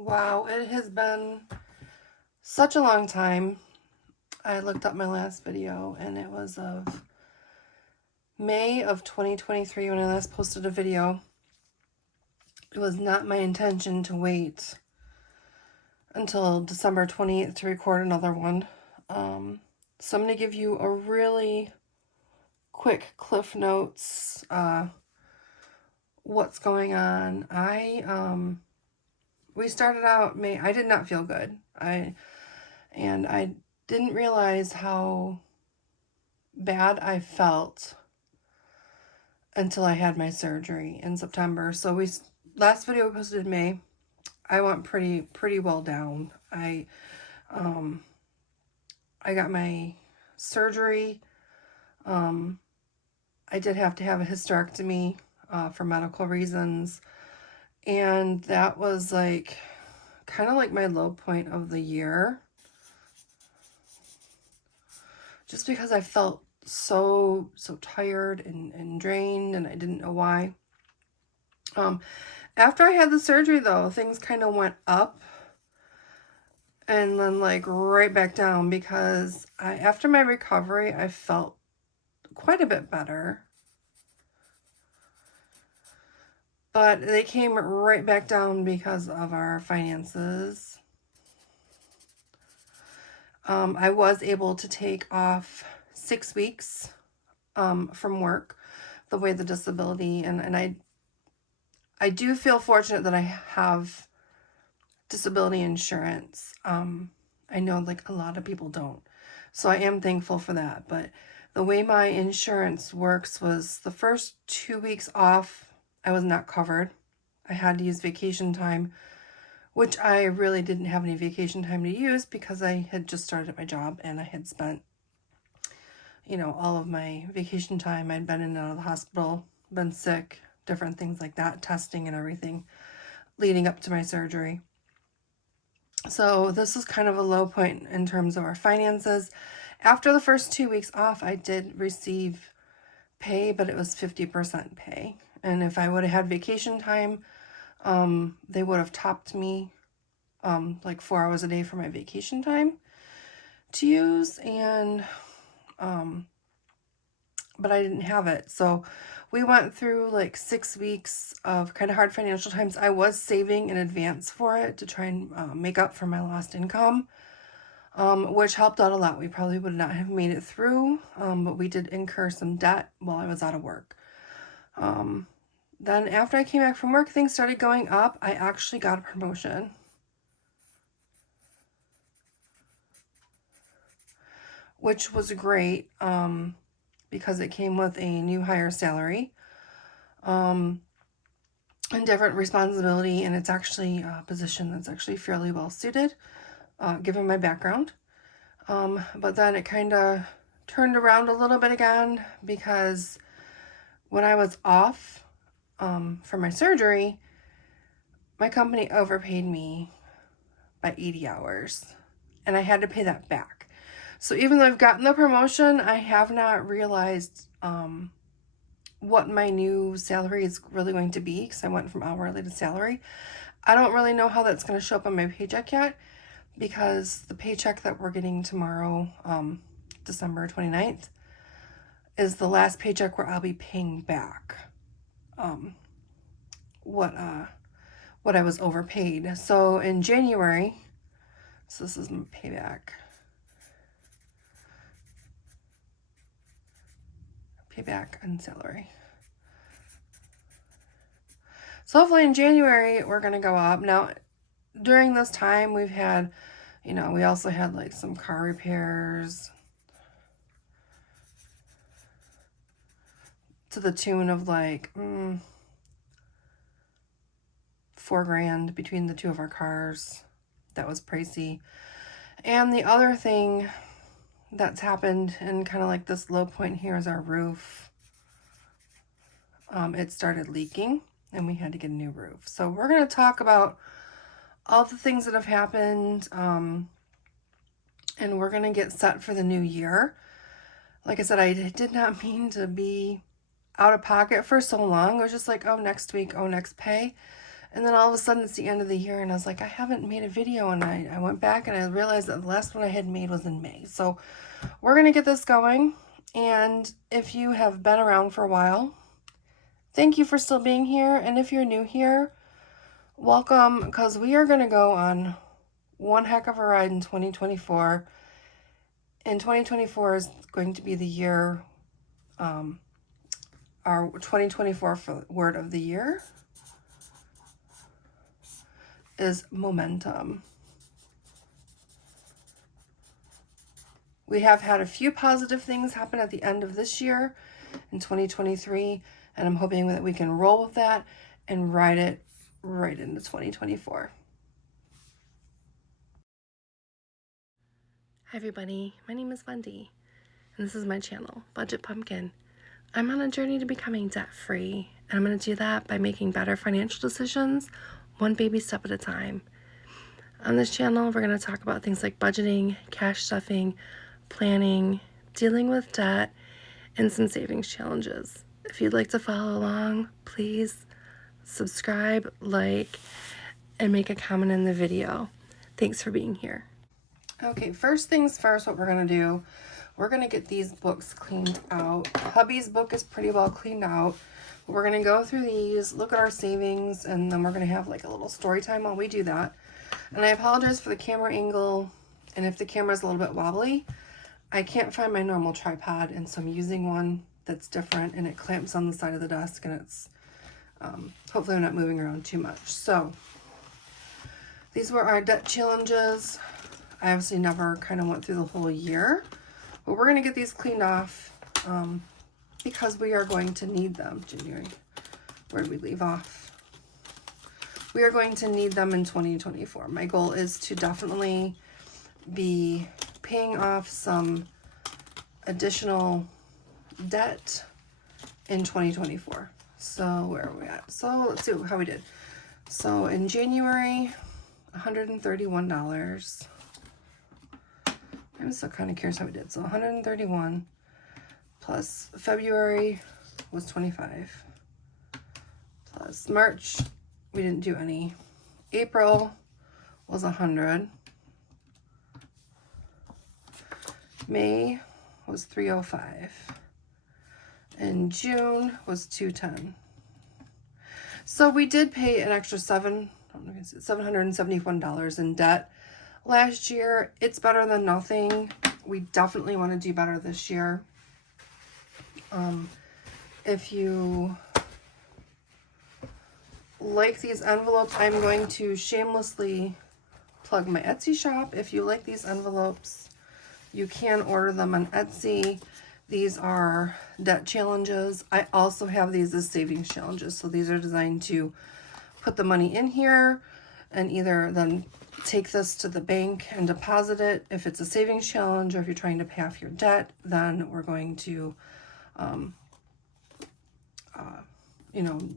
Wow, it has been such a long time. I looked up my last video and it was of May of 2023 when I last posted a video. It was not my intention to wait until December 28th to record another one. So I'm going to give you a really quick Cliff Notes, what's going on. We started out May. I did not feel good. I didn't realize how bad I felt until I had my surgery in September. So last video we posted in May. I went pretty well down. I got my surgery. I did have to have a hysterectomy for medical reasons. And that was like kind of like my low point of the year. Just because I felt so tired and drained, and I didn't know why. After I had the surgery though, things kind of went up and then like right back down, because after my recovery, I felt quite a bit better. But they came right back down because of our finances. I was able to take off 6 weeks from work, the way the disability, and I do feel fortunate that I have disability insurance. I know like a lot of people don't. So I am thankful for that. But the way my insurance works was the first 2 weeks off, I was not covered. I had to use vacation time, which I really didn't have any vacation time to use because I had just started my job and I had spent, all of my vacation time. I'd been in and out of the hospital, been sick, different things like that, testing and everything leading up to my surgery. So this was kind of a low point in terms of our finances. After the first 2 weeks off, I did receive pay, but it was 50% pay. And if I would have had vacation time, they would have topped me like 4 hours a day for my vacation time to use. And but I didn't have it. So we went through like 6 weeks of kind of hard financial times. I was saving in advance for it to try and make up for my lost income, which helped out a lot. We probably would not have made it through, but we did incur some debt while I was out of work. Then after I came back from work, things started going up. I actually got a promotion. Which was great, because it came with a new higher salary, and different responsibility, and it's actually a position that's actually fairly well suited, given my background. But then it kind of turned around a little bit again, because when I was off for my surgery, my company overpaid me by 80 hours, and I had to pay that back. So even though I've gotten the promotion, I have not realized what my new salary is really going to be, because I went from hourly to salary. I don't really know how that's going to show up on my paycheck yet, because the paycheck that we're getting tomorrow, December 29th, is the last paycheck where I'll be paying back what I was overpaid. So in January, so this is my payback and salary. So hopefully in January we're gonna go up. Now during this time we've had, we also had like some car repairs to the tune of like $4,000 between the two of our cars. That was pricey. And the other thing that's happened, and kind of like this low point here, is our roof. It started leaking and we had to get a new roof. So we're going to talk about all the things that have happened, and we're going to get set for the new year. Like I said, I did not mean to be out of pocket for so long. It was just like, oh, next week, oh, next pay. And then all of a sudden it's the end of the year and I was like, I haven't made a video, and I went back and I realized that the last one I had made was in May. So we're going to get this going. And if you have been around for a while, thank you for still being here. And if you're new here, welcome, because we are going to go on one heck of a ride in 2024. And 2024 is going to be the year, our 2024 word of the year is momentum. We have had a few positive things happen at the end of this year in 2023, and I'm hoping that we can roll with that and ride it right into 2024. Hi everybody, my name is Wendy, and this is my channel, Budget Pumpkin. I'm on a journey to becoming debt-free, and I'm going to do that by making better financial decisions, one baby step at a time. On this channel, we're going to talk about things like budgeting, cash stuffing, planning, dealing with debt, and some savings challenges. If you'd like to follow along, please subscribe, like, and make a comment in the video. Thanks for being here. Okay, first things first, what we're going to do, we're going to get these books cleaned out. Hubby's book is pretty well cleaned out. We're going to go through these, look at our savings, and then we're going to have like a little story time while we do that. And I apologize for the camera angle, and if the camera's a little bit wobbly, I can't find my normal tripod, and so I'm using one that's different, and it clamps on the side of the desk, and it's, hopefully I'm not moving around too much. So, these were our debt challenges. I obviously never kind of went through the whole year, but we're going to get these cleaned off because we are going to need them. January, where did we leave off? We are going to need them in 2024. My goal is to definitely be paying off some additional debt in 2024. So where are we at? So let's see how we did. So in January, $131. I'm still kind of curious how we did. So 131 plus February was 25 plus March, we didn't do any. April was 100. May was 305. And June was 210. So we did pay an extra $771 in debt last year. It's better than nothing. We definitely want to do better this year. If you like these envelopes, I'm going to shamelessly plug my Etsy shop. If you like these envelopes, you can order them on Etsy. These are debt challenges. I also have these as savings challenges. So these are designed to put the money in here and either then take this to the bank and deposit it. If it's a savings challenge, or if you're trying to pay off your debt, then we're going to,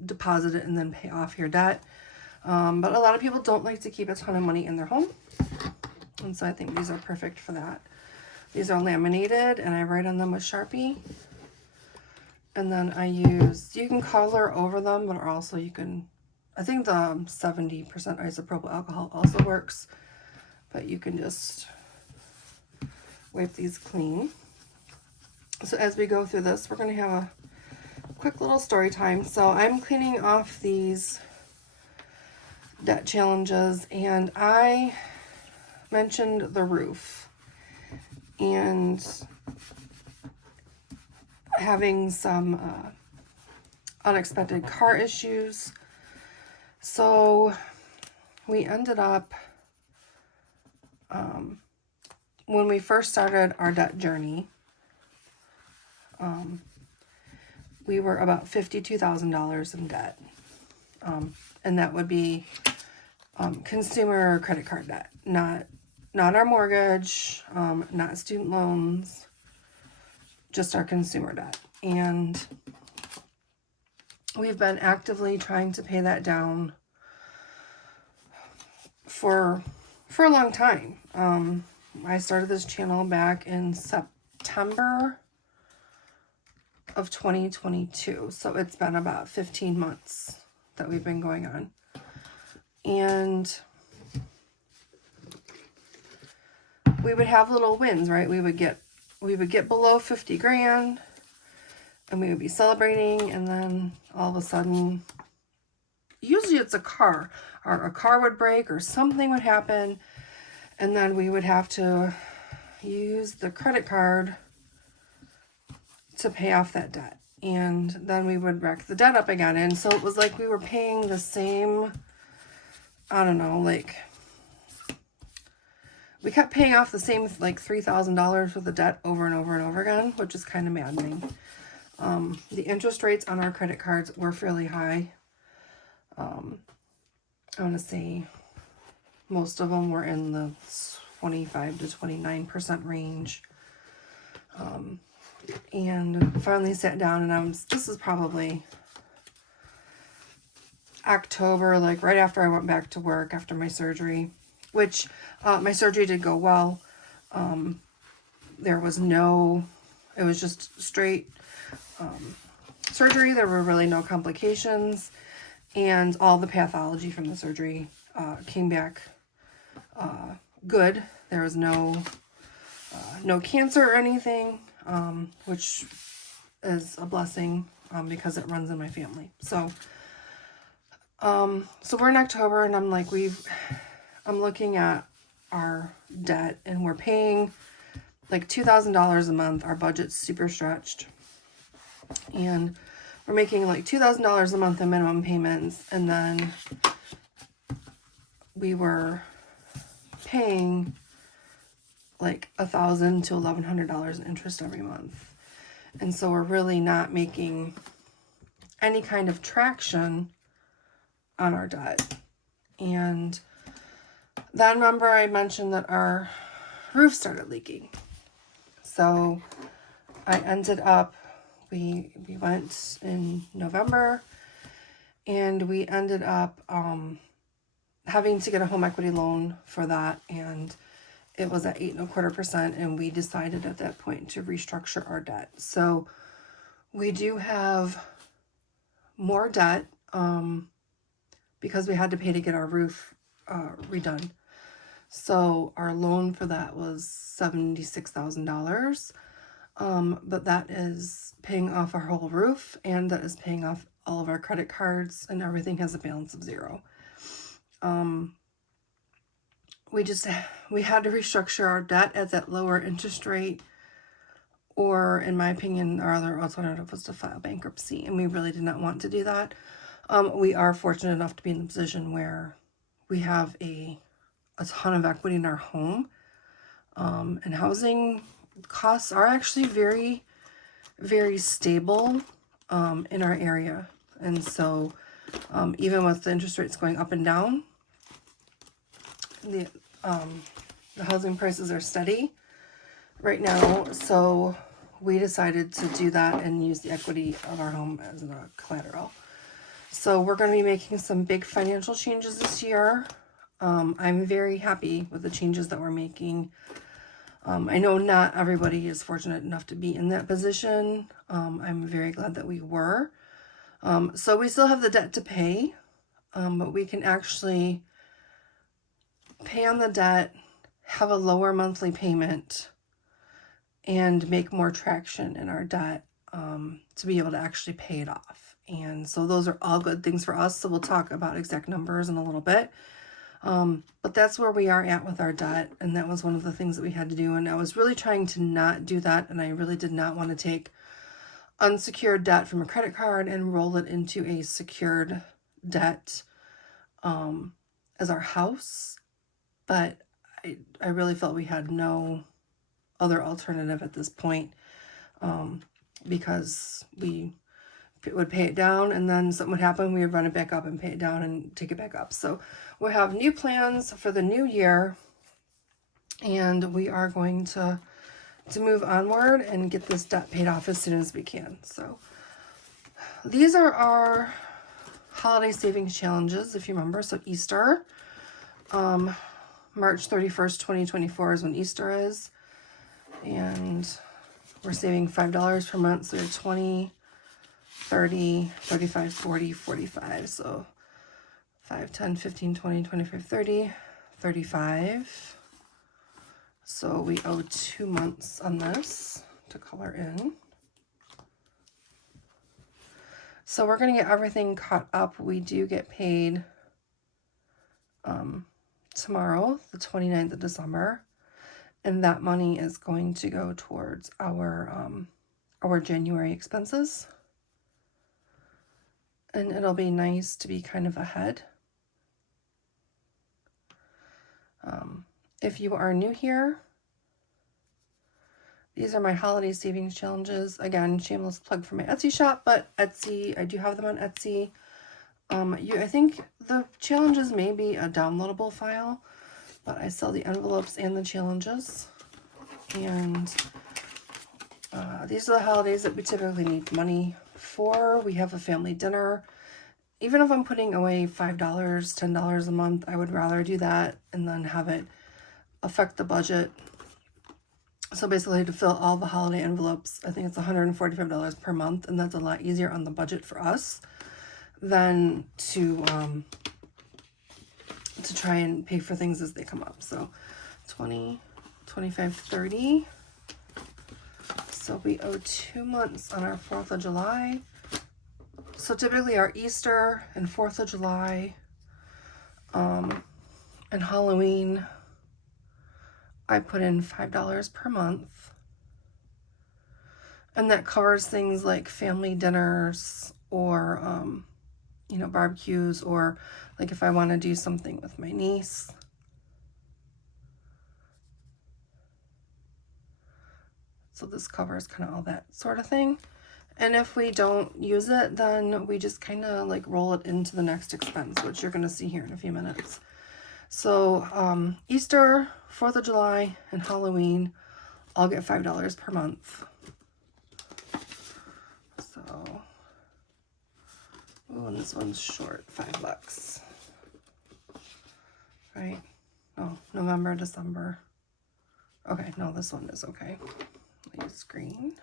deposit it and then pay off your debt. But a lot of people don't like to keep a ton of money in their home. And so I think these are perfect for that. These are laminated, and I write on them with Sharpie. And then I use, you can color over them, but also you can, I think the 70% isopropyl alcohol also works, but you can just wipe these clean. So as we go through this, we're going to have a quick little story time. So I'm cleaning off these debt challenges, and I mentioned the roof and having some unexpected car issues. So we ended up, when we first started our debt journey, we were about $52,000 in debt. And that would be consumer credit card debt, not our mortgage, not student loans, just our consumer debt. And we've been actively trying to pay that down for a long time. I started this channel back in September of 2022. So it's been about 15 months that we've been going on. And we would have little wins, right? We would get below 50 grand and we would be celebrating, and then all of a sudden, usually it's a car, or a car would break or something would happen, and then we would have to use the credit card to pay off that debt. And then we would rack the debt up again. And so it was like we were paying the same, I don't know, like, we kept paying off the same, like, $3,000 worth of debt over and over and over again, which is kind of maddening. The interest rates on our credit cards were fairly high. I want to say most of them were in the 25 to 29% range. And finally sat down, and this is probably October, like right after I went back to work after my surgery, which my surgery did go well. There was it was just straight surgery. There were really no complications, and all the pathology from the surgery came back good. There was no cancer or anything, which is a blessing because it runs in my family. So we're in October, and I'm like, I'm looking at our debt, and we're paying like $2,000 a month. Our budget's super stretched, and we're making like $2,000 a month in minimum payments, and then we were paying like $1,000 to $1,100 in interest every month. And so we're really not making any kind of traction on our debt. And then remember I mentioned that our roof started leaking. So I ended up, we went in November, and we ended up having to get a home equity loan for that, and it was at 8.25%, and we decided at that point to restructure our debt. So we do have more debt because we had to pay to get our roof redone. So our loan for that was $76,000. But that is paying off our whole roof, and that is paying off all of our credit cards, and everything has a balance of $0. We had to restructure our debt at that lower interest rate, or in my opinion, our other alternative was to file bankruptcy, and we really did not want to do that. We are fortunate enough to be in the position where we have a ton of equity in our home, and housing costs are actually very, very stable in our area. And so even with the interest rates going up and down, the housing prices are steady right now. So we decided to do that and use the equity of our home as a collateral. So we're going to be making some big financial changes this year. I'm very happy with the changes that we're making. I know not everybody is fortunate enough to be in that position. I'm very glad that we were. So we still have the debt to pay, but we can actually pay on the debt, have a lower monthly payment, and make more traction in our debt to be able to actually pay it off. And so those are all good things for us. So we'll talk about exact numbers in a little bit. But that's where we are at with our debt. And that was one of the things that we had to do. And I was really trying to not do that. And I really did not want to take unsecured debt from a credit card and roll it into a secured debt as our house. But I really felt we had no other alternative at this point, because we would pay it down, and then something would happen, we would run it back up and pay it down and take it back up. So we'll have new plans for the new year, and we are going to move onward and get this debt paid off as soon as we can. So these are our holiday savings challenges, if you remember. So Easter, March 31st, 2024 is when Easter is, and we're saving $5 per month, so 20, 30, 35, 40, 45. So 5, 10, 15, 20, 25, 30, 35. So we owe 2 months on this to color in. So we're going to get everything caught up. We do get paid tomorrow, the 29th of December. And that money is going to go towards our January expenses. And it'll be nice to be kind of ahead. If you are new here, these are my holiday savings challenges. Again, shameless plug for my Etsy shop, but Etsy, I do have them on Etsy. I think the challenges may be a downloadable file, but I sell the envelopes and the challenges. And these are the holidays that we typically need money for. We have a family dinner. Even if I'm putting away $5, $10 a month, I would rather do that and then have it affect the budget. So basically, to fill all the holiday envelopes, I think it's $145 per month, and that's a lot easier on the budget for us than to try and pay for things as they come up. So 20, 25, 30. So we owe 2 months on our 4th of July. So typically our Easter and 4th of July and Halloween, I put in $5 per month. And that covers things like family dinners or, you know, barbecues, or like if I want to do something with my niece. So this covers kind of all that sort of thing. And if we don't use it, then we just kind of like roll it into the next expense, which you're going to see here in a few minutes. So Easter, 4th of July, and Halloween, I'll get $5 per month. So, oh, and this one's short, $5. Right? Oh, November, December. Okay, no, this one is okay. I'll use green.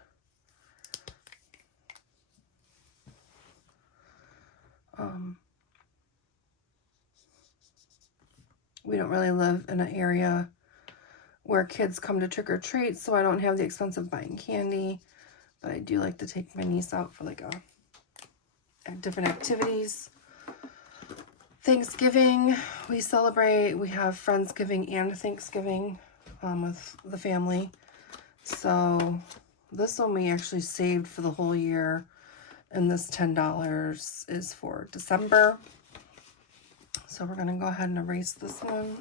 We don't really live in an area where kids come to trick or treat, so I don't have the expense of buying candy, but I do like to take my niece out for like different activities. Thanksgiving, we celebrate. We have Friendsgiving and Thanksgiving with the family. So this one we actually saved for the whole year, and this $10 is for December. So we're going to go ahead and erase this one.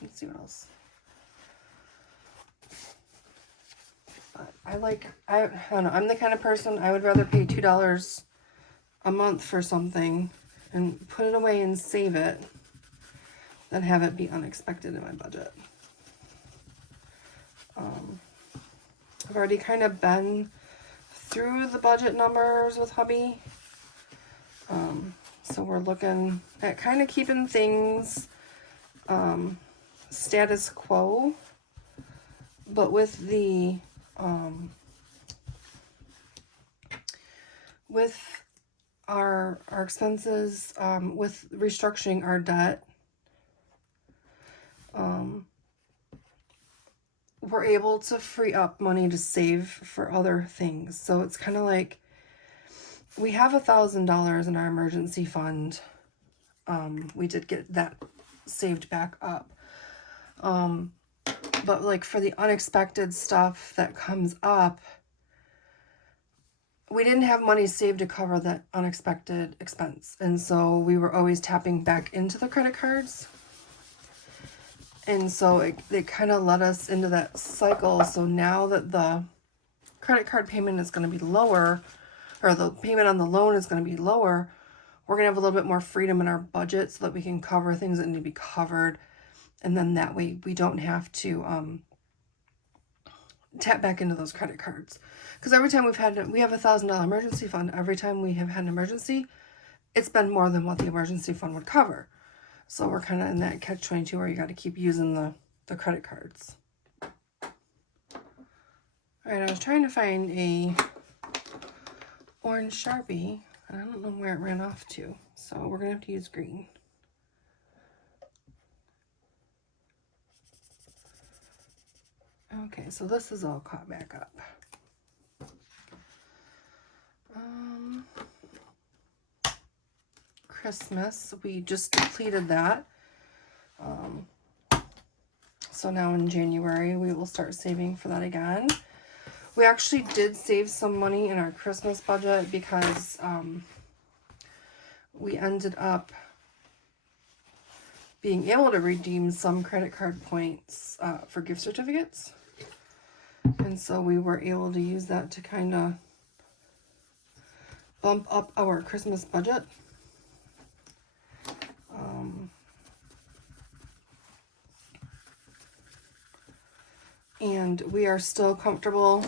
Let's see what else. But I don't know, I'm the kind of person, I would rather pay $2 a month for something and put it away and save it than have it be unexpected in my budget. I've already kind of been through the budget numbers with hubby. So we're looking at kind of keeping things status quo, but with the with our expenses, with restructuring our debt, we're able to free up money to save for other things. So it's kind of like we have $1,000 in our emergency fund. We did get that saved back up. But like for the unexpected stuff that comes up, we didn't have money saved to cover that unexpected expense. And so we were always tapping back into the credit cards. And so it kind of led us into that cycle. So now that the credit card payment is going to be lower, or the payment on the loan is going to be lower, we're going to have a little bit more freedom in our budget so that we can cover things that need to be covered. And then that way we don't have to tap back into those credit cards. Because every time we have $1,000 emergency fund. Every time we have had an emergency, it's been more than what the emergency fund would cover. So we're kind of in that catch-22 where you got to keep using the credit cards. All right, I was trying to find a orange Sharpie, and I don't know where it ran off to, so we're gonna have to use green. Okay, so this is all caught back up. Christmas, we just depleted that. So now in January, we will start saving for that again. We actually did save some money in our Christmas budget because we ended up being able to redeem some credit card points for gift certificates. And so we were able to use that to kind of bump up our Christmas budget. And we are still comfortable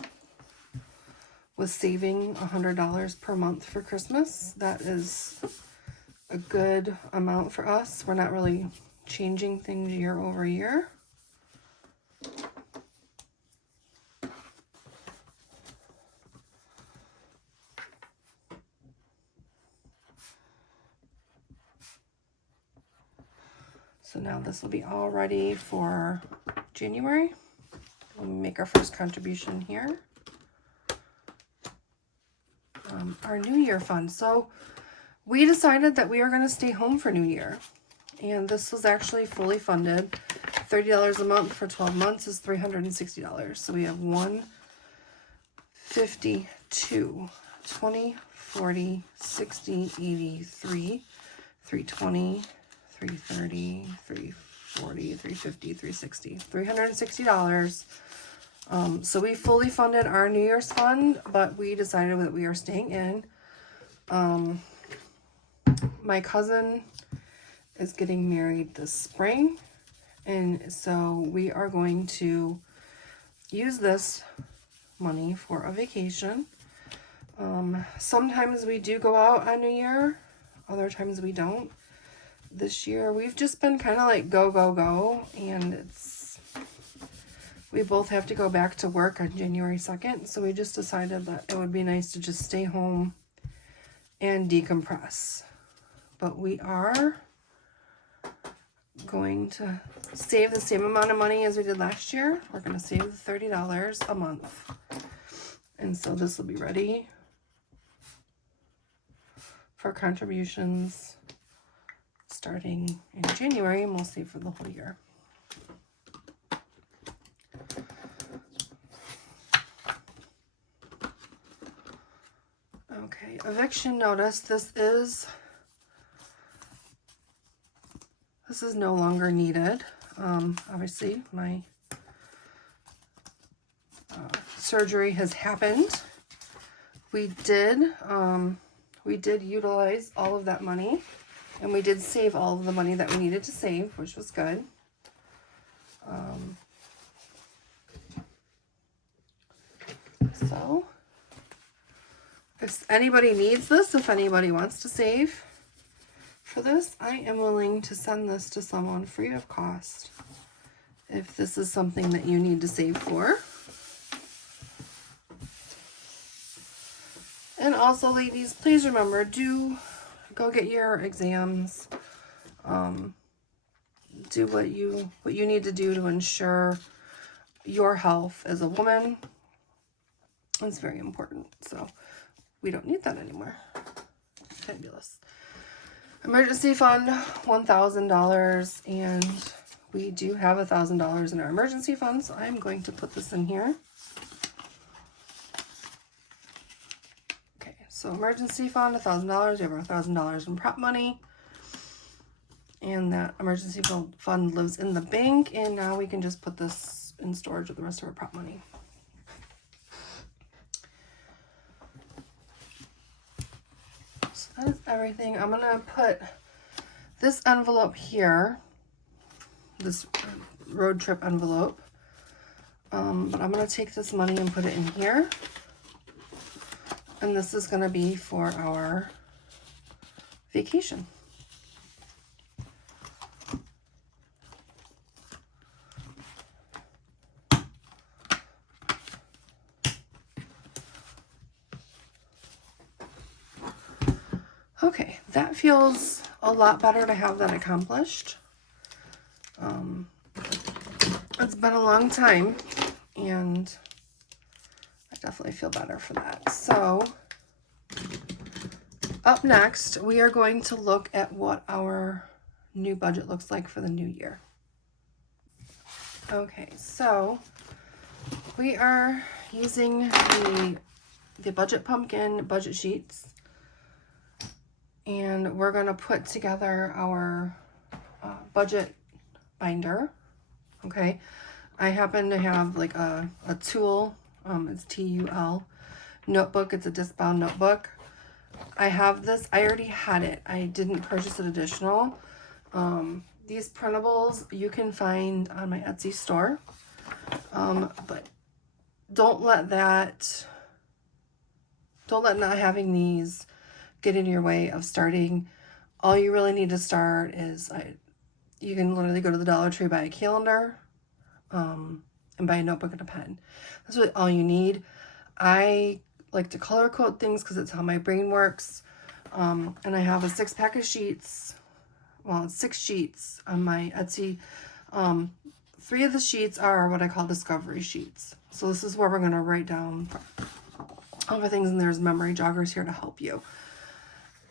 with saving $100 per month for Christmas. That is a good amount for us. We're not really changing things year over year. So now this will be all ready for January. We'll make our first contribution here. Our New Year fund. So we decided that we are going to stay home for New Year. And this was actually fully funded. $30 a month for 12 months is $360. So we have 152, 20, 40, 60, 83, 320, 330, 340, 350, 360, $360. So we fully funded our New Year's fund, but we decided that we are staying in. My cousin is getting married this spring, and so we are going to use this money for a vacation. Sometimes we do go out on New Year, other times we don't. This year we've just been kind of like go, go, go, and we both have to go back to work on January 2nd, so we just decided that it would be nice to just stay home and decompress. But we are going to save the same amount of money as we did last year. We're going to save $30 a month. And so this will be ready for contributions starting in January, and we'll save for the whole year. Okay, eviction notice. This is no longer needed. Obviously, my surgery has happened. We did utilize all of that money, and we did save all of the money that we needed to save, which was good. So if anybody needs this, if anybody wants to save for this, I am willing to send this to someone free of cost if this is something that you need to save for. And also, ladies, please remember, do go get your exams. Do what you need to do to ensure your health as a woman. It's very important. So we don't need that anymore. Fabulous. Emergency fund, $1,000, and we do have $1,000 in our emergency fund, so I'm going to put this in here. Okay, so emergency fund, $1,000. We have our $1,000 in prop money, and that emergency fund lives in the bank, and now we can just put this in storage with the rest of our prop money. That is everything. I'm going to put this envelope here, this road trip envelope, but I'm going to take this money and put it in here, and this is going to be for our vacation. Okay, that feels a lot better to have that accomplished. It's been a long time, and I definitely feel better for that. So, up next, we are going to look at what our new budget looks like for the new year. Okay, so we are using the Budget Pumpkin budget sheets, and we're going to put together our budget binder. Okay, I happen to have like a Tool, it's TUL notebook. It's a disc-bound notebook. I have this, I already had it. I didn't purchase it additional. These printables you can find on my Etsy store. But don't let not having these get in your way of starting. All you really need to start is, you can literally go to the Dollar Tree, buy a calendar, and buy a notebook and a pen. That's really all you need. I like to color code things because it's how my brain works. And I have a 6-pack of sheets. Well, it's 6 sheets on my Etsy. 3 of the sheets are what I call discovery sheets. So this is where we're going to write down all the things, and there's memory joggers here to help you.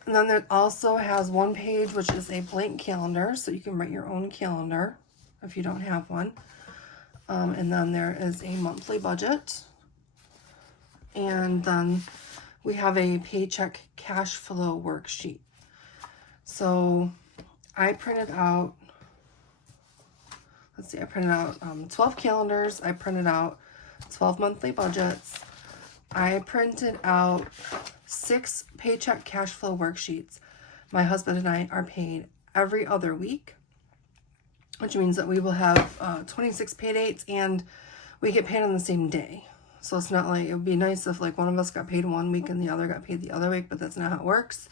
And then there also has 1 page, which is a blank calendar, so you can write your own calendar if you don't have one. And then there is a monthly budget. And then we have a paycheck cash flow worksheet. So I printed out, let's see, I printed out 12 calendars. I printed out 12 monthly budgets. I printed out 6 paycheck cash flow worksheets. My husband and I are paid every other week, which means that we will have 26 pay dates, and we get paid on the same day. So it's not like, it would be nice if like one of us got paid one week and the other got paid the other week, but that's not how it works.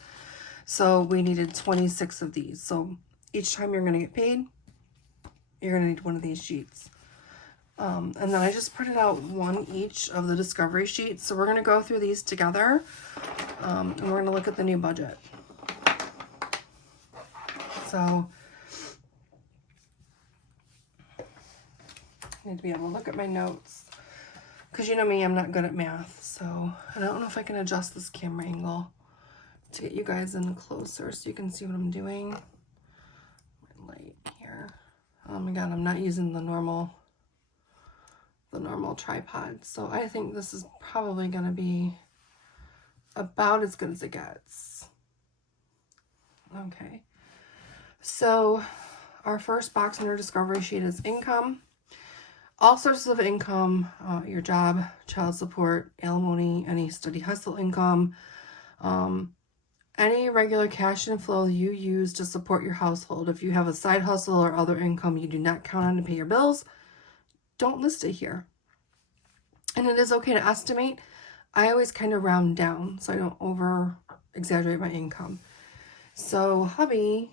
So we needed 26 of these. So each time you're going to get paid, you're going to need one of these sheets. And then I just printed out 1 each of the discovery sheets. So we're going to go through these together, and we're going to look at the new budget. So I need to be able to look at my notes, because you know me, I'm not good at math. So I don't know if I can adjust this camera angle to get you guys in closer so you can see what I'm doing. My light here. Oh my god, I'm not using the normal tripod. So I think this is probably going to be about as good as it gets. Okay. So our first box on our discovery sheet is income. All sources of income, your job, child support, alimony, any study hustle income, any regular cash inflow you use to support your household. If you have a side hustle or other income you do not count on to pay your bills, don't list it here. And it is okay to estimate. I always kind of round down so I don't over exaggerate my income. So hubby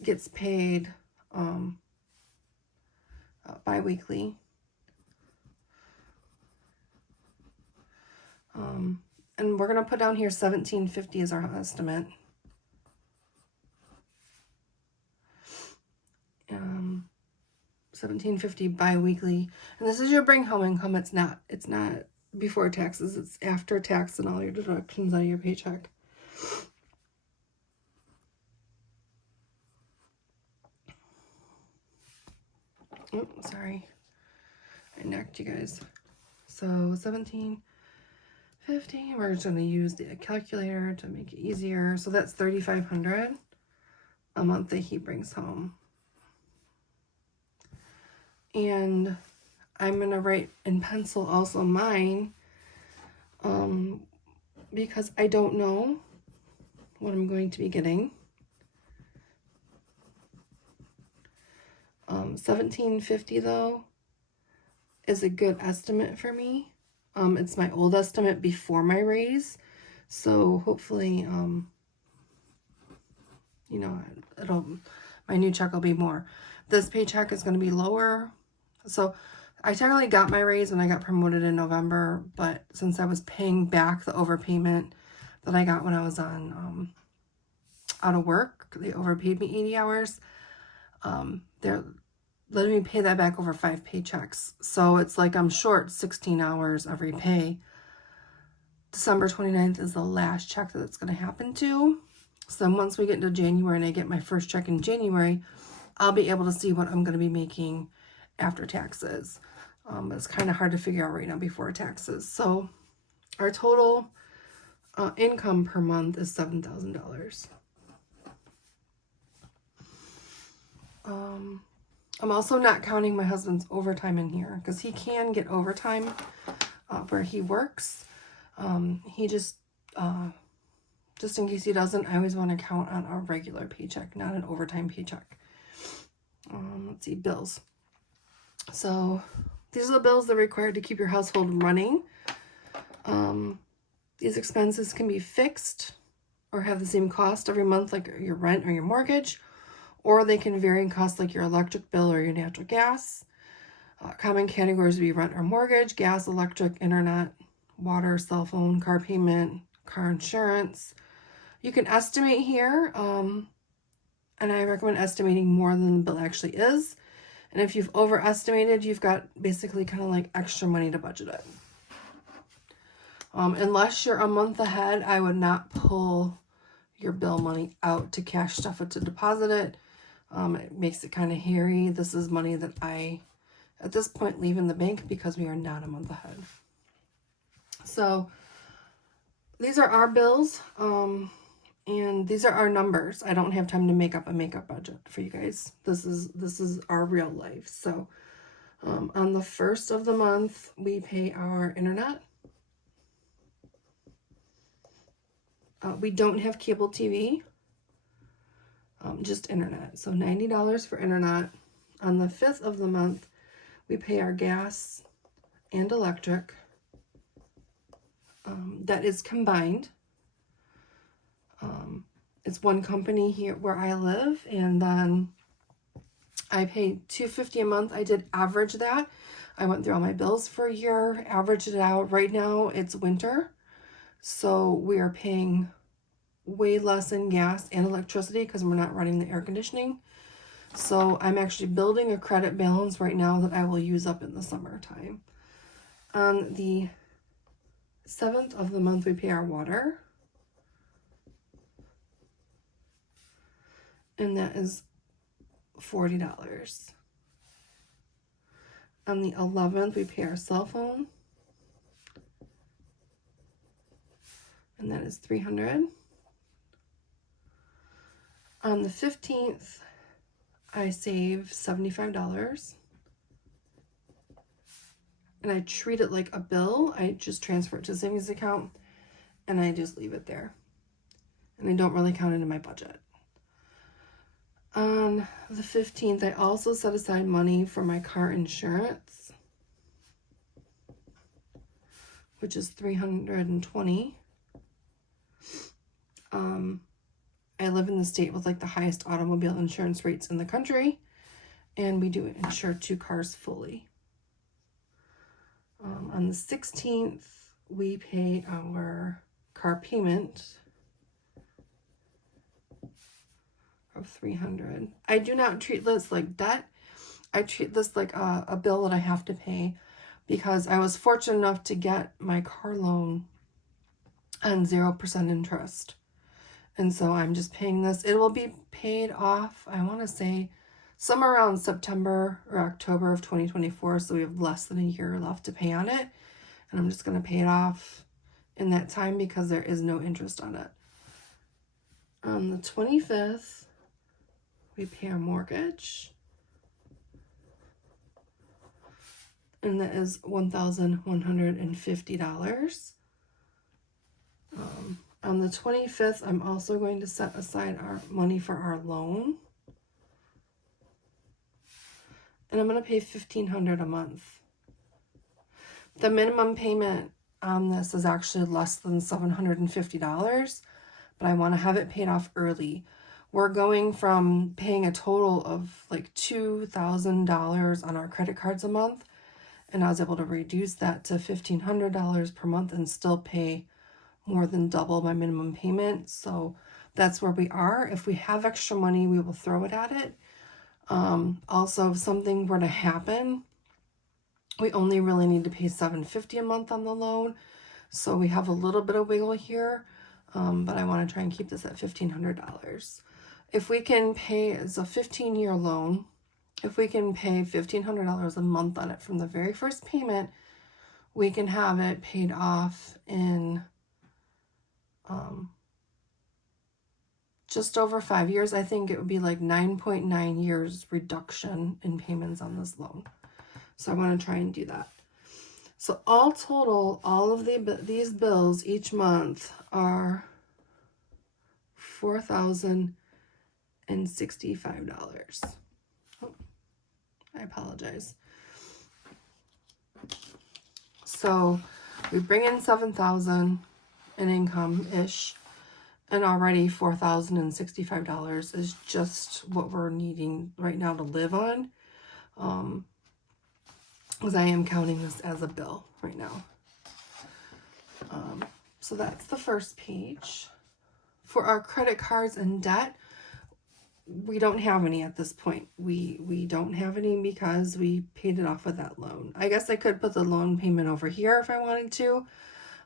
gets paid bi-weekly. And we're going to put down here $17.50 as our estimate. $17.50 bi-weekly. And this is your bring home income. It's not before taxes. It's after tax and all your deductions out of your paycheck. Oh, sorry. I knocked you guys. So $17.50. We're just going to use the calculator to make it easier. So that's $3,500 a month that he brings home. And I'm going to write in pencil also mine, because I don't know what I'm going to be getting. $17.50 though is a good estimate for me. It's my old estimate before my raise, so hopefully you know, my new check will be more. This paycheck is going to be lower. So I technically got my raise when I got promoted in November, but since I was paying back the overpayment that I got when I was on out of work. They overpaid me 80 hours. They're letting me pay that back over 5 paychecks. So it's like I'm short 16 hours every pay. December 29th is the last check that it's going to happen to. So once we get into January and I get my first check in January, I'll be able to see what I'm going to be making after taxes. But it's kind of hard to figure out right now before taxes. So our total income per month is $7,000. I'm also not counting my husband's overtime in here because he can get overtime where he works. He just in case he doesn't, I always want to count on a regular paycheck, not an overtime paycheck. Let's see, bills. So these are the bills that are required to keep your household running. These expenses can be fixed or have the same cost every month, like your rent or your mortgage, or they can vary in cost, like your electric bill or your natural gas. Common categories would be rent or mortgage, gas, electric, internet, water, cell phone, car payment, car insurance. You can estimate here, and I recommend estimating more than the bill actually is. And if you've overestimated, you've got basically kind of like extra money to budget it. Unless you're a month ahead, I would not pull your bill money out to cash stuff it to deposit it. It makes it kind of hairy. This is money that I, at this point, leave in the bank because we are not a month ahead. So these are our bills. And these are our numbers. I don't have time to make up a makeup budget for you guys. This is our real life. So on the first of the month, we pay our internet. We don't have cable TV, just internet. So $90 for internet. On the 5th of the month, we pay our gas and electric. That is combined. It's one company here where I live, and then I pay $250 a month. I did average that. I went through all my bills for a year, averaged it out. Right now it's winter, so we are paying way less in gas and electricity because we're not running the air conditioning. So I'm actually building a credit balance right now that I will use up in the summertime. On the 7th of the month, we pay our water. And that is $40. On the 11th, we pay our cell phone. And that is $300. On the 15th, I save $75. And I treat it like a bill. I just transfer it to a savings account and I just leave it there. And I don't really count it in my budget. On the 15th, I also set aside money for my car insurance, which is $320. I live in the state with like the highest automobile insurance rates in the country, and we do insure 2 cars fully. On the 16th, we pay our car payment of $300. I do not treat this like debt. I treat this like a bill that I have to pay because I was fortunate enough to get my car loan on 0% interest. And so I'm just paying this. It will be paid off, I want to say, somewhere around September or October of 2024. So we have less than a year left to pay on it. And I'm just going to pay it off in that time because there is no interest on it. On the 25th, we pay our mortgage. And that is $1,150. On the 25th, I'm also going to set aside our money for our loan. And I'm going to pay $1,500 a month. The minimum payment on this is actually less than $750, but I want to have it paid off early. We're going from paying a total of like $2,000 on our credit cards a month, and I was able to reduce that to $1,500 per month and still pay more than double my minimum payment. So that's where we are. If we have extra money, we will throw it at it. Also, if something were to happen, we only really need to pay $750 a month on the loan. So we have a little bit of wiggle here, but I want to try and keep this at $1,500. If we can pay, it's a 15-year loan, if we can pay $1,500 a month on it from the very first payment, we can have it paid off in just over 5 years. I think it would be like 9.9 years reduction in payments on this loan. So I want to try and do that. So all total, all of these bills each month are $4,065. Oh, I apologize. So we bring in $7,000 in income-ish, and already $4,065 is just what we're needing right now to live on. Because I am counting this as a bill right now. So that's the first page. For our credit cards and debt, we don't have any at this point. We don't have any because we paid it off with that loan. I guess I could put the loan payment over here if I wanted to.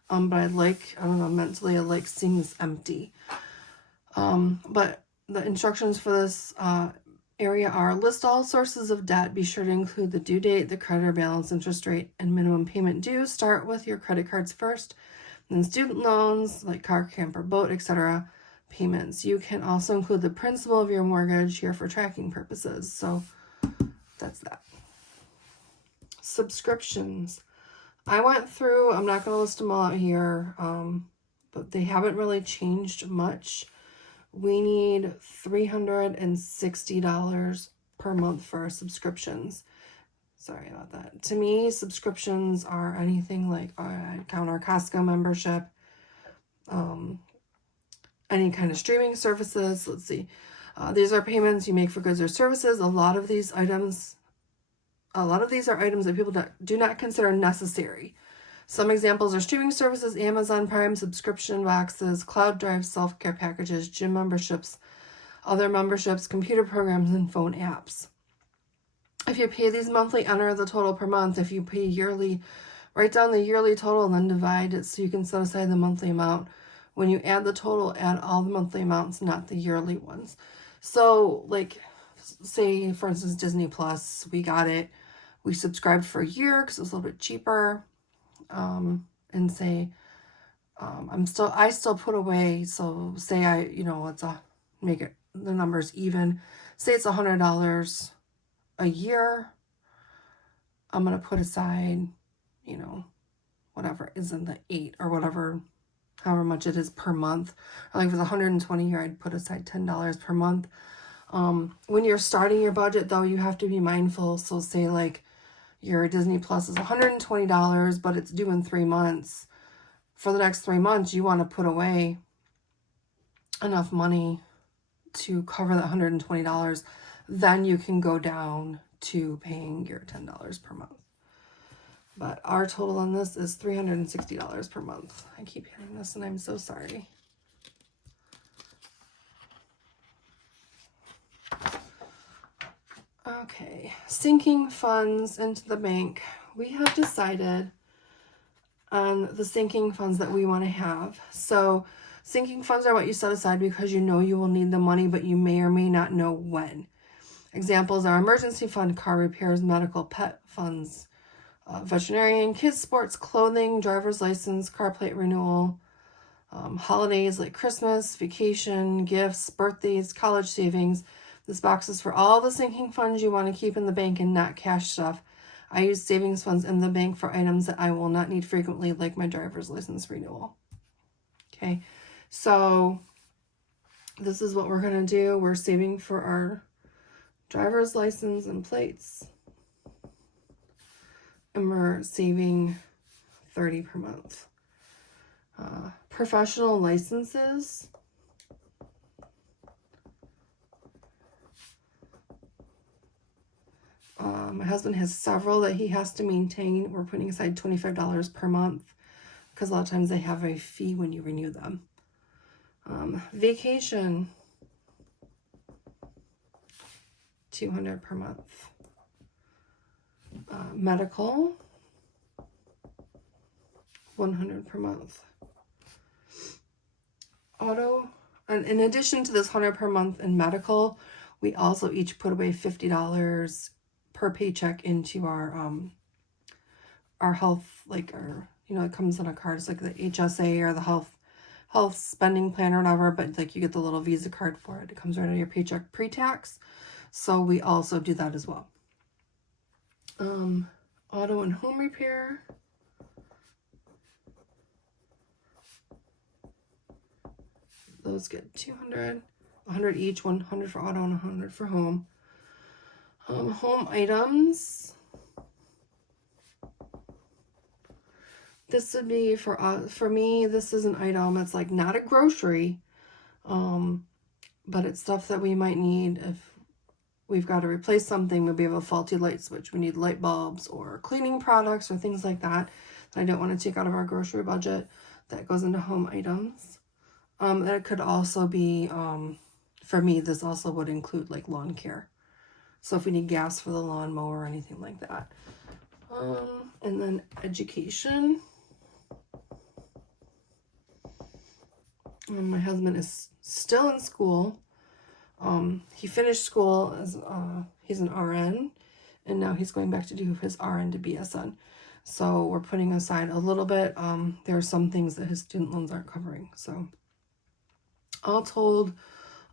But I don't know, mentally I like seeing this empty. But the instructions for this area are: list all sources of debt. Be sure to include the due date, the creditor balance, interest rate, and minimum payment due. Start with your credit cards first, then student loans like car, camper, boat, etc. payments. You can also include the principal of your mortgage here for tracking purposes. So that's that. Subscriptions. I went through, I'm not going to list them all out here, but they haven't really changed much. We need $360 per month for our subscriptions. Sorry about that. To me, subscriptions are anything like, I count our Costco membership, any kind of streaming services. Let's see. These are payments you make for goods or services. A lot of these are items that people do not consider necessary. Some examples are streaming services, Amazon Prime, subscription boxes, cloud drives, self-care packages, gym memberships, other memberships, computer programs, and phone apps. If you pay these monthly, enter the total per month. If you pay yearly, write down the yearly total and then divide it so you can set aside the monthly amount. When you add the total, add all the monthly amounts, not the yearly ones. So, like, say, for instance, Disney Plus, we got it. We subscribed for a year because it was a little bit cheaper. And say, I still put away, so say make it, the numbers even. Say it's $100 a year. I'm going to put aside, whatever is in the 8 or whatever, however much it is per month. Or like if it's 120 here, I'd put aside $10 per month. When you're starting your budget though, you have to be mindful. So say like your Disney Plus is $120, but it's due in 3 months. For the next 3 months, you want to put away enough money to cover that $120. Then you can go down to paying your $10 per month. But our total on this is $360 per month. I keep hitting this and I'm so sorry. Okay, sinking funds into the bank. We have decided on the sinking funds that we want to have. So sinking funds are what you set aside because you know you will need the money, but you may or may not know when. Examples are emergency fund, car repairs, medical, pet funds, veterinarian, kids, sports, clothing, driver's license, car plate renewal, holidays like Christmas, vacation, gifts, birthdays, college savings. This box is for all the sinking funds you want to keep in the bank and not cash stuff. I use savings funds in the bank for items that I will not need frequently, like my driver's license renewal. Okay, so this is what we're going to do. We're saving for our driver's license and plates. And we're saving $30 per month. Professional licenses. My husband has several that he has to maintain. We're putting aside $25 per month. because a lot of times they have a fee when you renew them. Vacation, $200 per month. Medical, $100 per month. Auto, and in addition to this $100 per month in medical, we also each put away $50 per paycheck into our health, like our, you know, it comes on a card. It's like the HSA or the health spending plan or whatever, but like you get the little Visa card for it. It comes right out of your paycheck pre-tax. So we also do that as well. Auto and home repair. Those get 200, 100 each, 100 for auto and 100 for home. Home items. This would be for me, this is an item. It's like not a grocery, but it's stuff that we might need if we've got to replace something. Maybe we have a faulty light switch. We need light bulbs or cleaning products or things like that that I don't want to take out of our grocery budget. That goes into home items. That could also be, for me, this also would include like lawn care. So if we need gas for the lawnmower or anything like that. And then education. My husband is still in school. He finished school as, he's an RN, and now he's going back to do his RN to BSN. So we're putting aside a little bit. There are some things that his student loans aren't covering. So all told,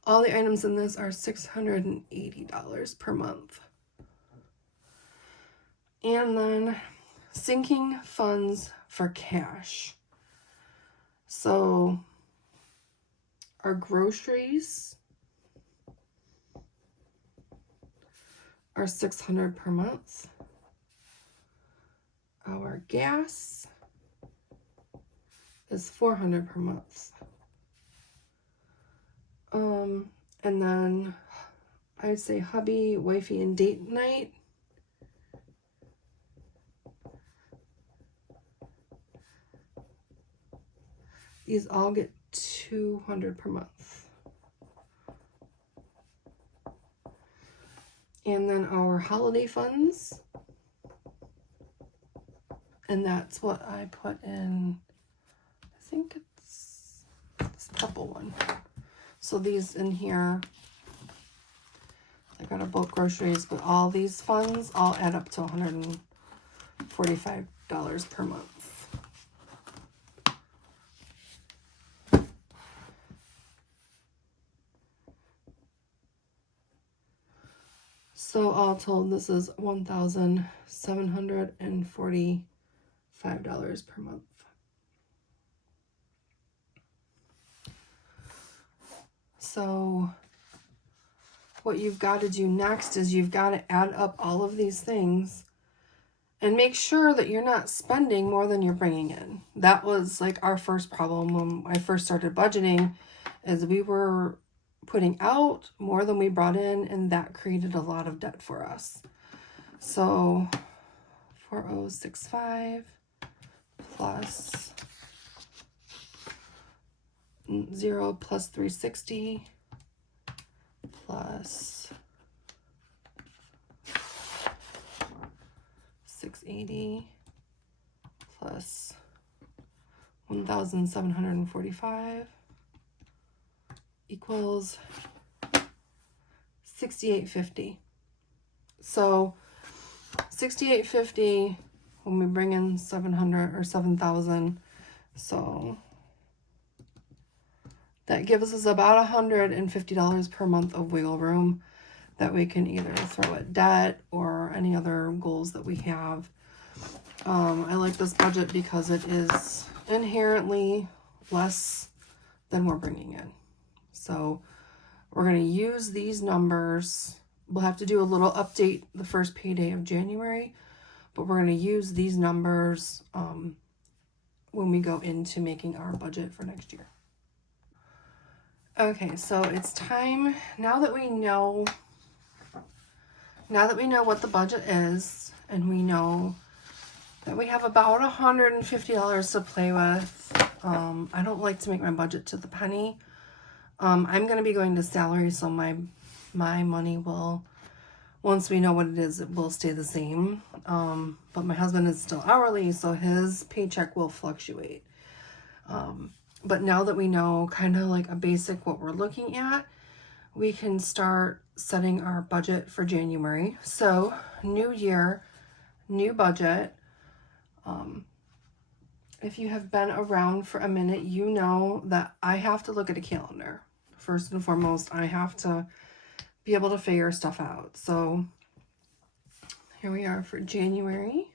all the items in this are $680 per month. And then sinking funds for cash. So our groceries are $600 per month. Our gas is $400 per month. And then I'd say hubby, wifey, and date night. These all get $200 per month. And then our holiday funds. And that's what I put in, I think it's this purple one. So these in here, I got a bulk groceries, but all these funds all add up to $145 per month. So all told, this is $1,745 per month. So what you've got to do next is you've got to add up all of these things and make sure that you're not spending more than you're bringing in. That was like our first problem when I first started budgeting, is we were putting out more than we brought in, and that created a lot of debt for us. So 4065 plus 0 plus 360 plus 680 plus 1,745 equals 6,850. So 6,850 when we bring in 700 or 7,000. So that gives us about $150 per month of wiggle room that we can either throw at debt or any other goals that we have. I like this budget because it is inherently less than we're bringing in. So we're going to use these numbers. We'll have to do a little update the first payday of January, but we're going to use these numbers when we go into making our budget for next year. Okay, so it's time, now that we know what the budget is, and we know that we have about $150 to play with. I don't like to make my budget to the penny. I'm going to be going to salary, so my money will, once we know what it is, it will stay the same. But my husband is still hourly, so his paycheck will fluctuate. But now that we know kind of like a basic what we're looking at, we can start setting our budget for January. So new year, new budget. If you have been around for a minute, you know that I have to look at a calendar. First and foremost, I have to be able to figure stuff out. So here we are for January.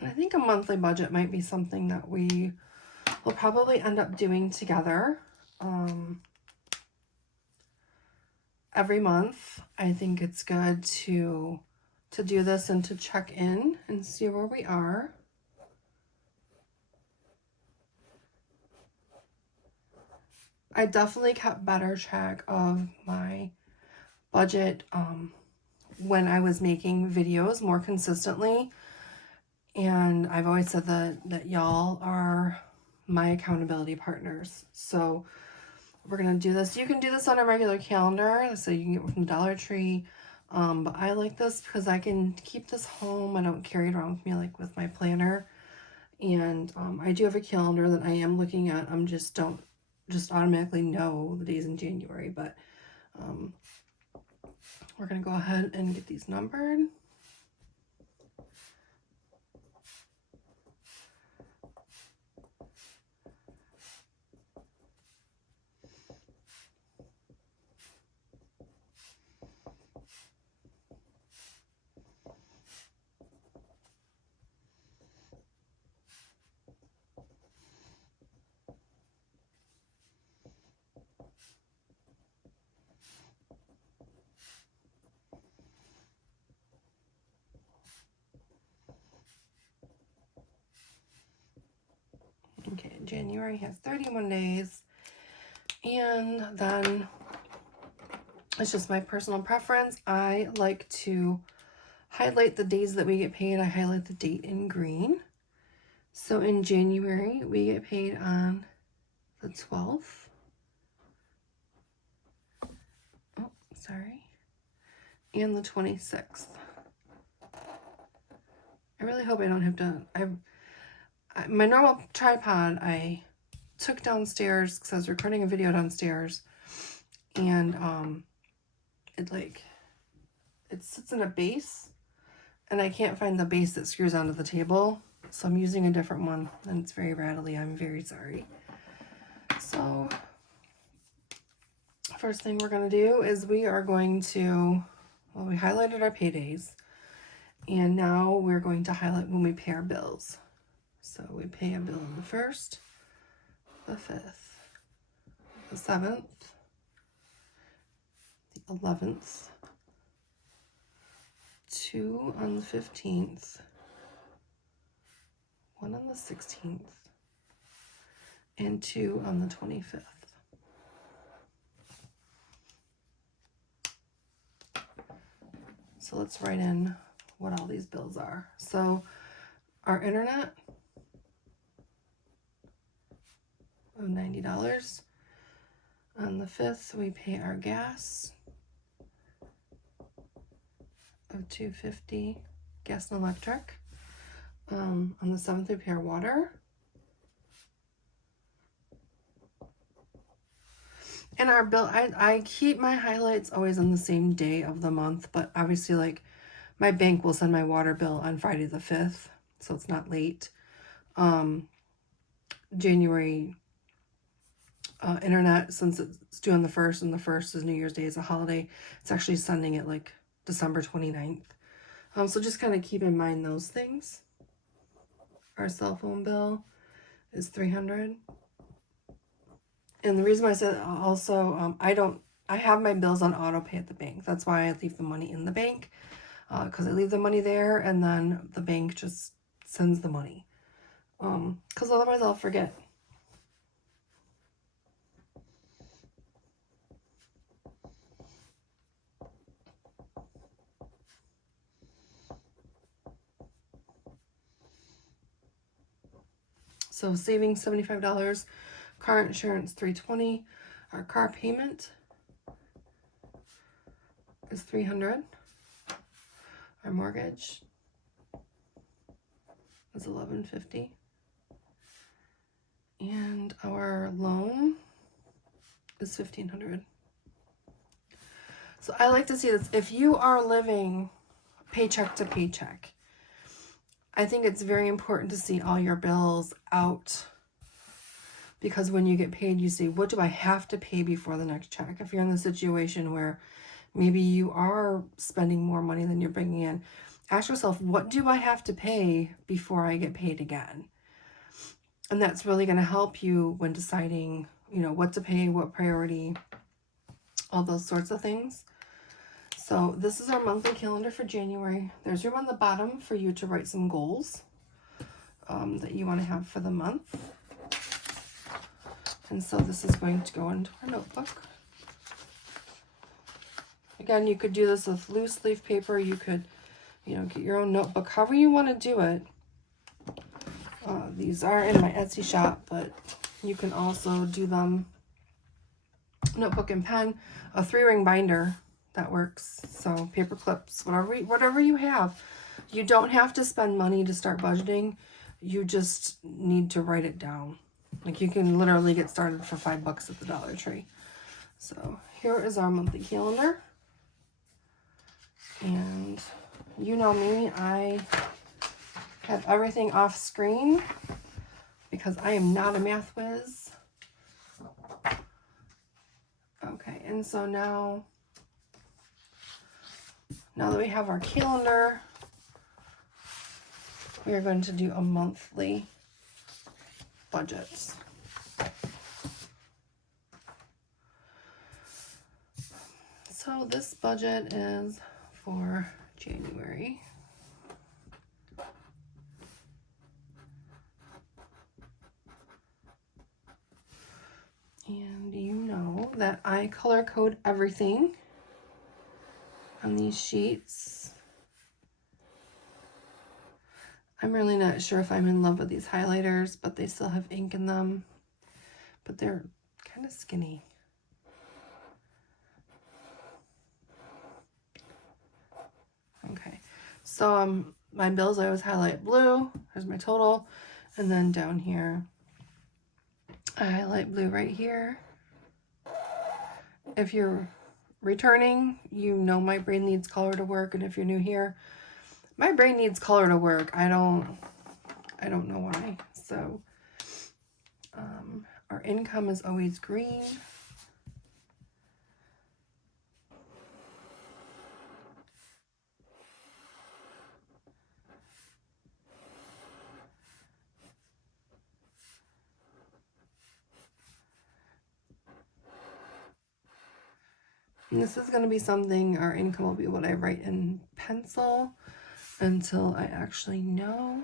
And I think a monthly budget might be something that we will probably end up doing together. Every month, I think it's good to do this and to check in and see where we are. I definitely kept better track of my budget when I was making videos more consistently. And I've always said that y'all are my accountability partners. So we're going to do this. You can do this on a regular calendar, so you can get it from Dollar Tree. But I like this because I can keep this home. I don't carry it around with me like with my planner. And I do have a calendar that I am looking at. I'm just don't automatically know the days in January. But we're going to go ahead and get these numbered. Okay, January has 31 days. And then it's just my personal preference. I like to highlight the days that we get paid. I highlight the date in green. So in January, we get paid on the 12th. Oh, sorry. And the 26th. I really hope I don't have to... my normal tripod I took downstairs because I was recording a video downstairs, and it sits in a base, and I can't find the base that screws onto the table, so I'm using a different one, and it's very rattly. I'm very sorry. So first thing we're going to do is we are going to, well, we highlighted our paydays, and now we're going to highlight when we pay our bills. So we pay a bill on the 1st, the 5th, the 7th, the 11th, 2 on the 15th, 1 on the 16th, and 2 on the 25th. So let's write in what all these bills are. So our internet of $90. On the 5th, we pay our gas of $2.50, gas and electric. On the 7th, we pay our water. And our bill, I keep my highlights always on the same day of the month, but obviously, like, my bank will send my water bill on Friday the 5th, so it's not late. January internet, since it's due on the 1st, and the 1st is New Year's Day, is a holiday, it's actually sending it like December 29th. So just kind of keep in mind those things. Our cell phone bill is $300. And the reason why I said also, I have my bills on auto pay at the bank. That's why I leave the money in the bank, because I leave the money there, and then the bank just sends the money. Because otherwise I'll forget. So saving $75, car insurance $320, our car payment is $300, our mortgage is $1150, and our loan is $1,500. So I like to see this. If you are living paycheck to paycheck, I think it's very important to see all your bills out, because when you get paid, you see, what do I have to pay before the next check? If you're in the situation where maybe you are spending more money than you're bringing in, ask yourself, what do I have to pay before I get paid again? And that's really going to help you when deciding, you know, what to pay, what priority, all those sorts of things. So this is our monthly calendar for January. There's room on the bottom for you to write some goals that you want to have for the month. And so this is going to go into our notebook. Again, you could do this with loose leaf paper. You could, you know, get your own notebook, however you want to do it. These are in my Etsy shop, but you can also do them notebook and pen, a 3-ring binder. That works. So paper clips, whatever you have. You don't have to spend money to start budgeting. You just need to write it down. Like, you can literally get started for $5 at the Dollar Tree. So here is our monthly calendar. And you know me, I have everything off screen because I am not a math whiz. Okay, and so now that we have our calendar, we are going to do a monthly budget. So this budget is for January. And you know that I color code everything on these sheets. I'm really not sure if I'm in love with these highlighters, but they still have ink in them, but they're kind of skinny. Okay, so my bills I always highlight blue. There's my total, and then down here I highlight blue right here. If you're returning, you know my brain needs color to work, and if you're new here, my brain needs color to work. I don't know why. So our income is always green. And this is going to be something, our income will be what I write in pencil until I actually know.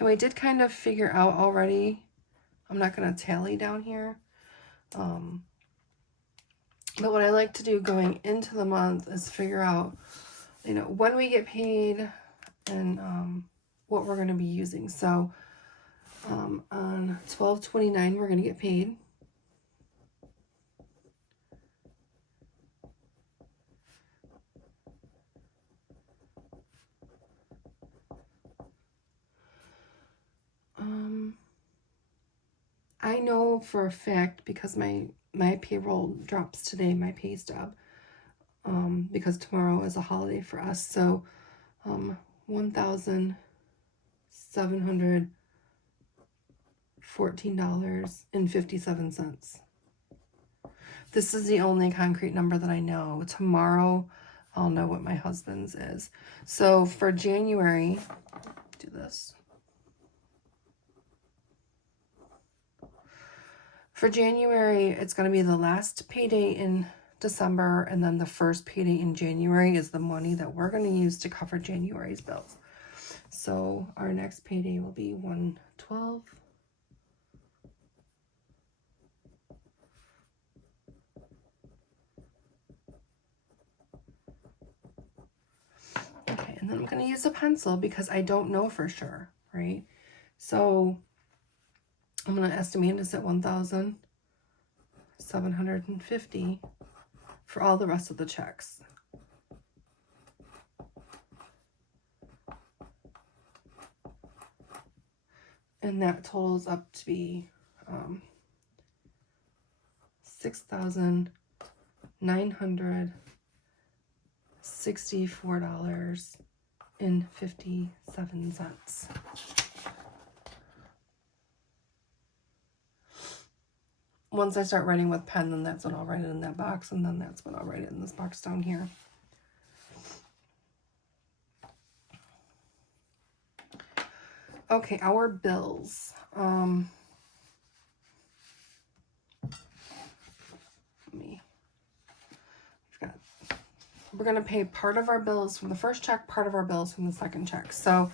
And we did kind of figure out already, I'm not going to tally down here. But what I like to do going into the month is figure out, you know, when we get paid and what we're going to be using. So on 12/29, we're going to get paid. I know for a fact, because my payroll drops today, my pay stub, because tomorrow is a holiday for us. So $1,714.57. This is the only concrete number that I know. Tomorrow I'll know what my husband's is. So for January, do this. For January, it's going to be the last payday in December, and then the first payday in January is the money that we're going to use to cover January's bills. So our next payday will be 1/12. Okay, and then I'm going to use a pencil because I don't know for sure, right? So I'm going to estimate this at 1,750 for all the rest of the checks. And that totals up to be $6,964.57. Once I start writing with pen, then that's when I'll write it in that box, and then that's when I'll write it in this box down here. Okay, our bills. We're going to pay part of our bills from the first check, part of our bills from the second check. So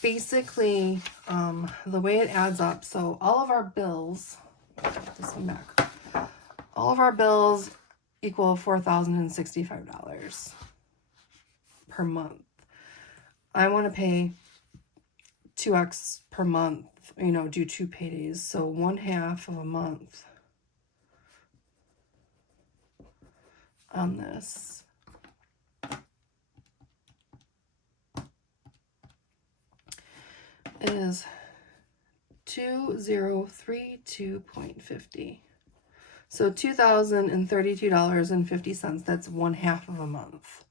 basically, the way it adds up, so all of our bills, put this one back, all of our bills equal $4,065 per month. I want to pay 2x per month, you know, do 2 paydays. So 1/2 of a month on this. Is $2,032.50. So $2,032.50. That's 1/2 of a month.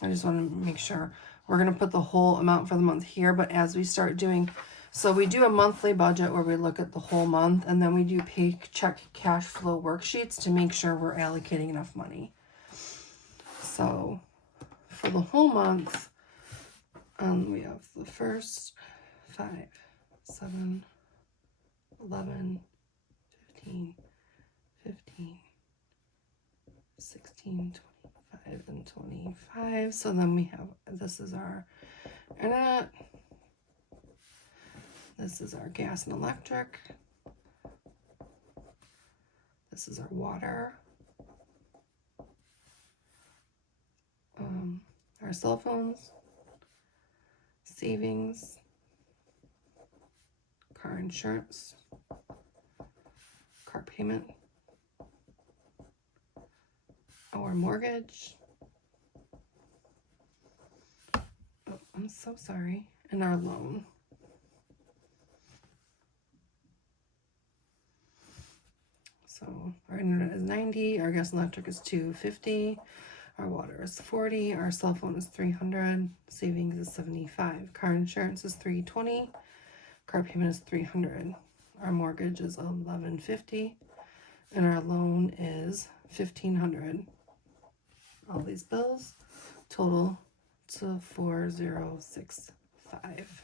I just want to make sure. We're going to put the whole amount for the month here, but as we start doing, so we do a monthly budget where we look at the whole month, and then we do check cash flow worksheets to make sure we're allocating enough money. So for the whole month, we have the first 5, 7, 11, 15, 16, 25, and 25. So then we have, this is our internet. This is our gas and electric. This is our water. Our cell phones. Savings, car insurance, car payment, our mortgage, oh, I'm so sorry, and our loan. So our internet is 90, our gas and electric is 250, our water is 40, our cell phone is 300, savings is 75, car insurance is 320, car payment is 300, our mortgage is 1150, and our loan is 1500. All these bills total to 4065.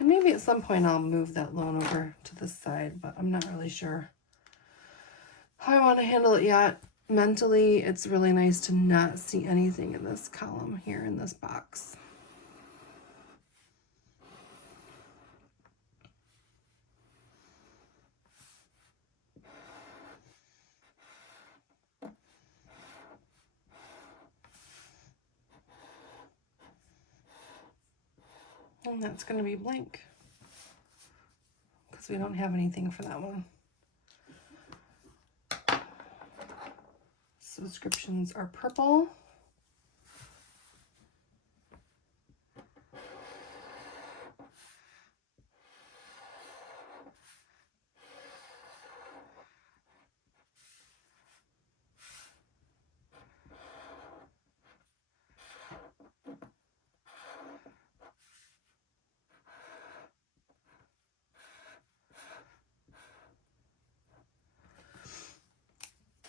And maybe at some point I'll move that loan over to this side, but I'm not really sure how I want to handle it yet. Mentally, it's really nice to not see anything in this column here in this box. And that's going to be blank because we don't have anything for that one. Subscriptions are purple.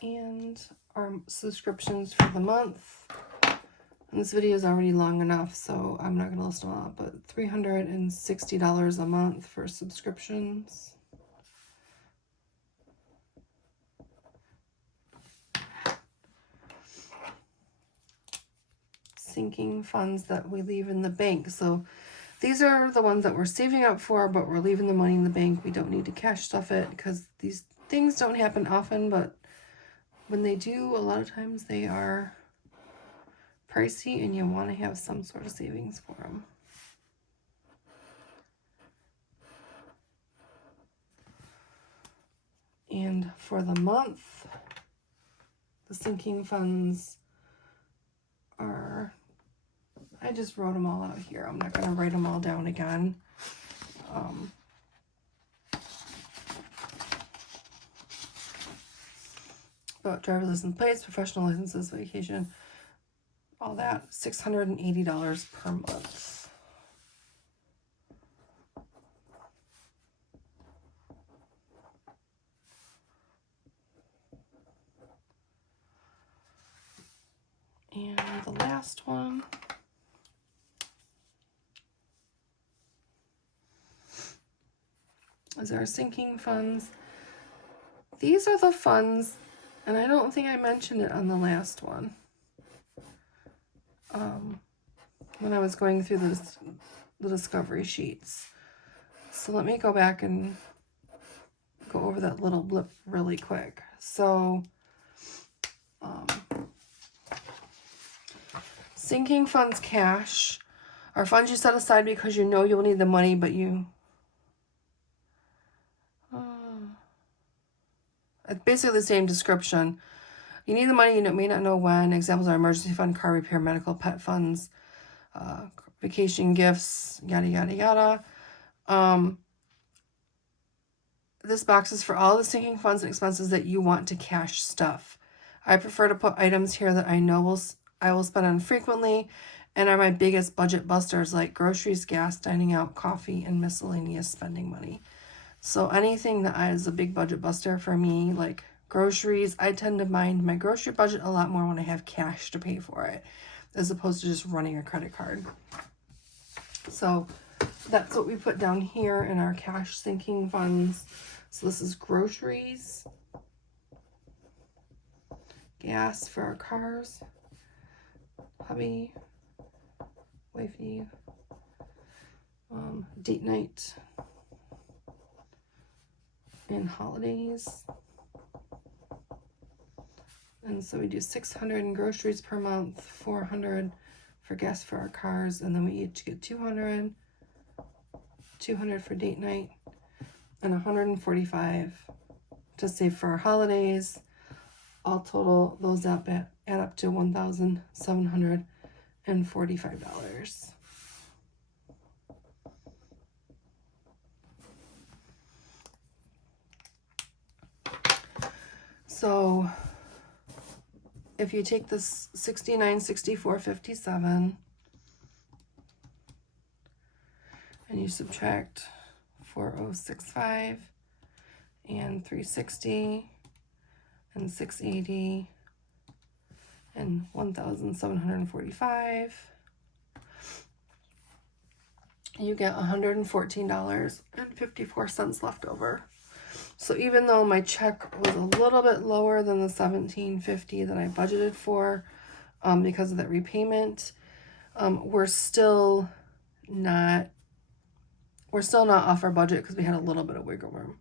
And our subscriptions for the month. And this video is already long enough, so I'm not going to list them all, but $360 a month for subscriptions. sinking funds that we leave in the bank. So these are the ones that we're saving up for, but we're leaving the money in the bank. We don't need to cash stuff it because these things don't happen often, but when they do, a lot of times they are pricey and you want to have some sort of savings for them. And for the month, the sinking funds are, I just wrote them all out here. I'm not going to write them all down again. But driver's license plates, professional licenses, vacation, all that, $680 per month. And the last one is our sinking funds. These are the funds, and I don't think I mentioned it on the last one. When I was going through the discovery sheets. So let me go back and go over that little blip really quick. So, sinking funds cash are funds you set aside because you know you'll need the money, but it's basically the same description. You need the money, you may not know when. Examples are emergency fund, car repair, medical, pet funds, vacation gifts, yada, yada, yada. This box is for all the sinking funds and expenses that you want to cash stuff. I prefer to put items here that I know I will spend on frequently and are my biggest budget busters, like groceries, gas, dining out, coffee, and miscellaneous spending money. So anything that is a big budget buster for me, like groceries, I tend to mind my grocery budget a lot more when I have cash to pay for it, as opposed to just running a credit card. So that's what we put down here in our cash sinking funds. So this is groceries, gas for our cars, hubby, wifey, date night, and holidays. And so we do 600 in groceries per month, 400 for gas for our cars, and then we each get 200 for date night, and 145 to save for our holidays. All total, those add up to $1,745. So if you take this 69, 64, 57 and you subtract 4065 and 360 and 680 and 1,745, you get $114.54 left over. So even though my check was a little bit lower than the $1,750 that I budgeted for, because of that repayment, we're still not off our budget because we had a little bit of wiggle room.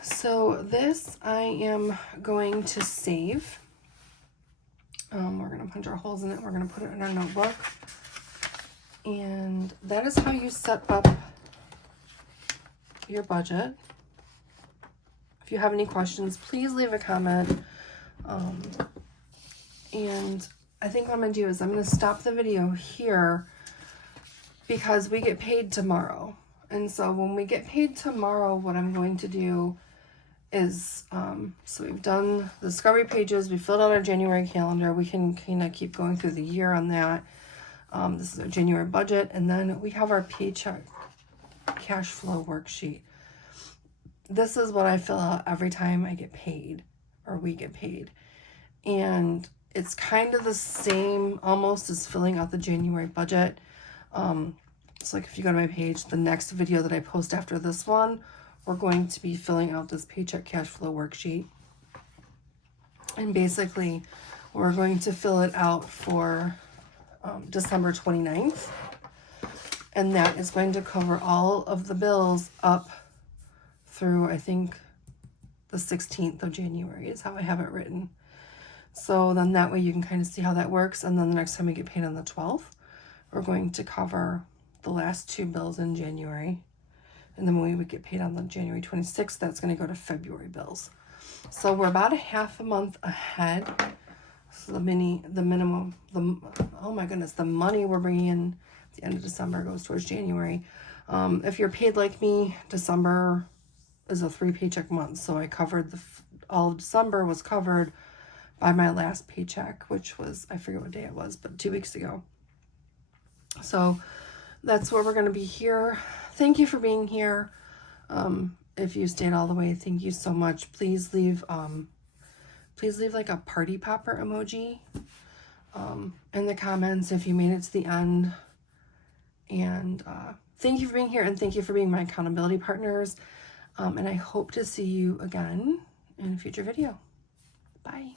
So this I am going to save. We're going to punch our holes in it. We're going to put it in our notebook. And that is how you set up your budget. If you have any questions, please leave a comment. And I think what I'm going to do is I'm going to stop the video here because we get paid tomorrow. And so when we get paid tomorrow, what I'm going to do is, so we've done the discovery pages, we filled out our January calendar, we can kind of keep going through the year on that. This is our January budget, and then we have our paycheck cash flow worksheet. This is what I fill out every time I get paid, or we get paid. And it's kind of the same almost as filling out the January budget. So like if you go to my page, the next video that I post after this one, we're going to be filling out this paycheck cash flow worksheet. And basically, we're going to fill it out for December 29th. And that is going to cover all of the bills up through, I think, the 16th of January is how I have it written. So then that way you can kind of see how that works. And then the next time we get paid on the 12th, we're going to cover the last 2 bills in January. And then when we would get paid on the January 26th, that's going to go to February bills. So we're about a half a month ahead. So the minimum, oh my goodness, the money we're bringing in at the end of December goes towards January. If you're paid like me, December is a 3 paycheck month. So I covered all of December was covered by my last paycheck, which was, I forget what day it was, but 2 weeks ago. So that's where we're going to be here. Thank you for being here. If you stayed all the way, thank you so much. Please leave like a party popper emoji in the comments if you made it to the end. And thank you for being here, and thank you for being my accountability partners. And I hope to see you again in a future video. Bye.